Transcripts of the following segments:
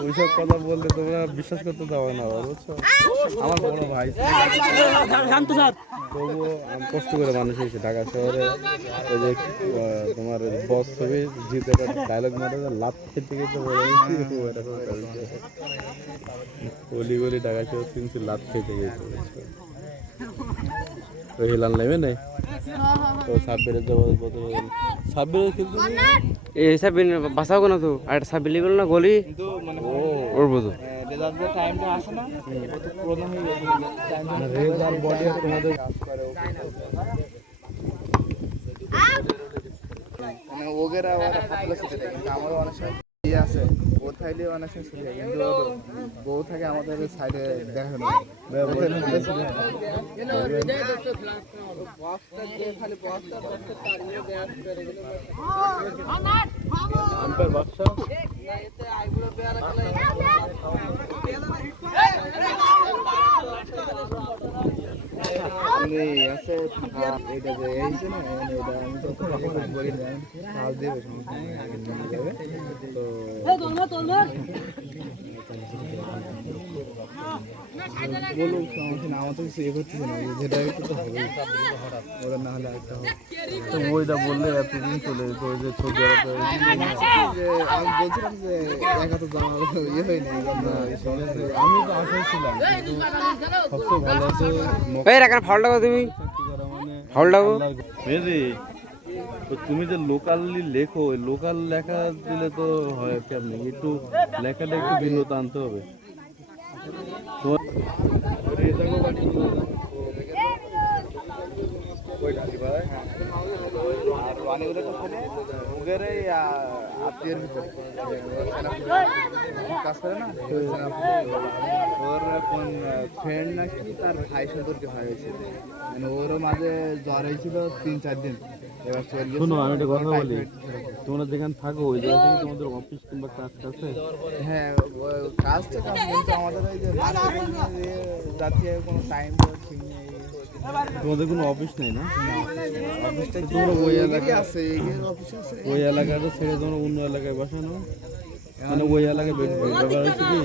ওইসব কথা বললে তোমরা বিশ্বাস করতে যাবে না বুঝছ? আমার বড় ভাই তবুও কষ্ট করে মানুষ হয়েছে ঢাকা শহরে। ওই যে তোমার বস ছবি জিতে ডায়লগ মারে লাভ খেতে খেতে বলে "কি রে, ও এরকম গলি ঢাকা শহর শুনছি লাভ খেতে গেছে? তো হিলাল নেবে নেই? তো সাব্বিরের জবাব বলতে সাব্বিরের কিন্তু এই সাবিন বাঁচাবো না তো আর লিগল না গলি। মানে ও উড়বো তো না মানে ওগেরা আমারও অনেক সময় ইয়ে আছে। থাকলে অনেক সময় যায় কিন্তু বউ থাকে আমাদের সাইডে এই আছে যে এই আমি তো বলি না তো বলুন তো কিছু করতেছে না যেটা একটু তো হবেই ওরা না হলে একটা হবে। তো ওইটা বললে এতদিন চলে যেত ওই যে ছবি আমি বলছিলাম যে একা তো জামা ইয়ে হয়নি এই আমি তো আশায় ছিলাম সবচেয়ে ভালো আছে এই রাখান ফাউল ডাকো তুমি। মানে ডাকো মেজি তো তুমি যে লোকালি লেখো লোকাল লেখা দিলে তো হয় কেমনি? একটু লেখাটা একটু ভিন্নতা আনতে হবে। না? ওর ফ্রেন্ড নাকি তার ভাই সম্পর্কে মানে ওরও মাঝে জ্বর হয়েছিল তিন চার দিন। শোনো আমি একটা কথা বলি। তোমরা যেখানে থাকো ওই জায়গা থেকে তোমাদের অফিস কিংবা কাজ কাছে? হ্যাঁ কাজটা কাজ কিন্তু আমাদের ওই যে জাতীয় কোনো টাইম ঠিক নেই। তোমাদের কোনো অফিস নেই না? তোমরা ওই এলাকায় আছে ওই এলাকাটা ছেড়ে তোমরা অন্য এলাকায় বসানো মানে ওই এলাকায় বে- বে- হচ্ছে কি?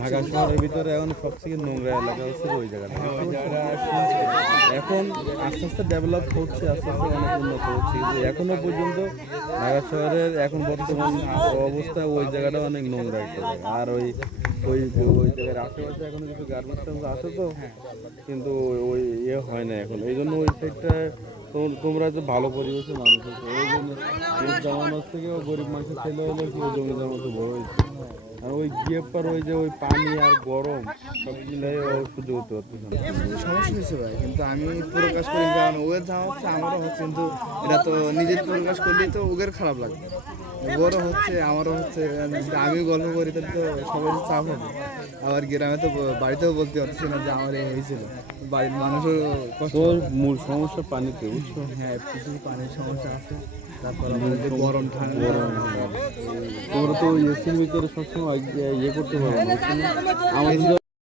ঢাকা শহরের ভিতরে এখন সবথেকে নোংরা এলাকা হচ্ছে ওই জায়গাটা। এখন আস্তে আস্তে ডেভেলপ হচ্ছে আস্তে আস্তে অনেক উন্নত হচ্ছে। কিন্তু এখনও পর্যন্ত ঢাকা শহরের এখন বর্তমান অবস্থায় ওই জায়গাটা অনেক নোংরা একটা জায়গা। আর ওই ওই ওই জায়গার আশেপাশে এখন কিছু গার্মেন্টস আছে তো? কিন্তু ওই ইয়ে হয় না এখন। এই জন্য ওই সাইডটা তোমরা তো ভালো পরিবেশে মানুষ হচ্ছে ওই জন্য এই থেকে ও গরিব মানুষের ছেলে হলে কি জমি জমাতে বড় হয়েছে আর ওই গিয়ে ওই যে ওই পানি আর গরম, সব মিলাই ও সহ্য করতে পারতেছে সমস্যা হয়েছে ভাই, কিন্তু আমি প্রকাশ করি কারণ ওদের যা হচ্ছে আমারও হচ্ছে, কিন্তু এটা তো নিজের প্রকাশ করলেই তো ওদের খারাপ লাগবে। ওরও হচ্ছে আমারও হচ্ছে আমি গল্প করি তাহলে তো সবারই চাপ হবে আবার গ্রামে তো বাড়িতেও বলতে পারছি না যে আমার এই হয়েছিল বাড়ির মানুষের কষ্ট তোর মূল সমস্যা পানিতে বুঝছ হ্যাঁ প্রচুর পানির সমস্যা আছে তারপর আমাদের যে গরম ঠান্ডা তোমরা তো এসির ভিতরে সবসময় ইয়ে করতে পারো না বুঝছ আমাদের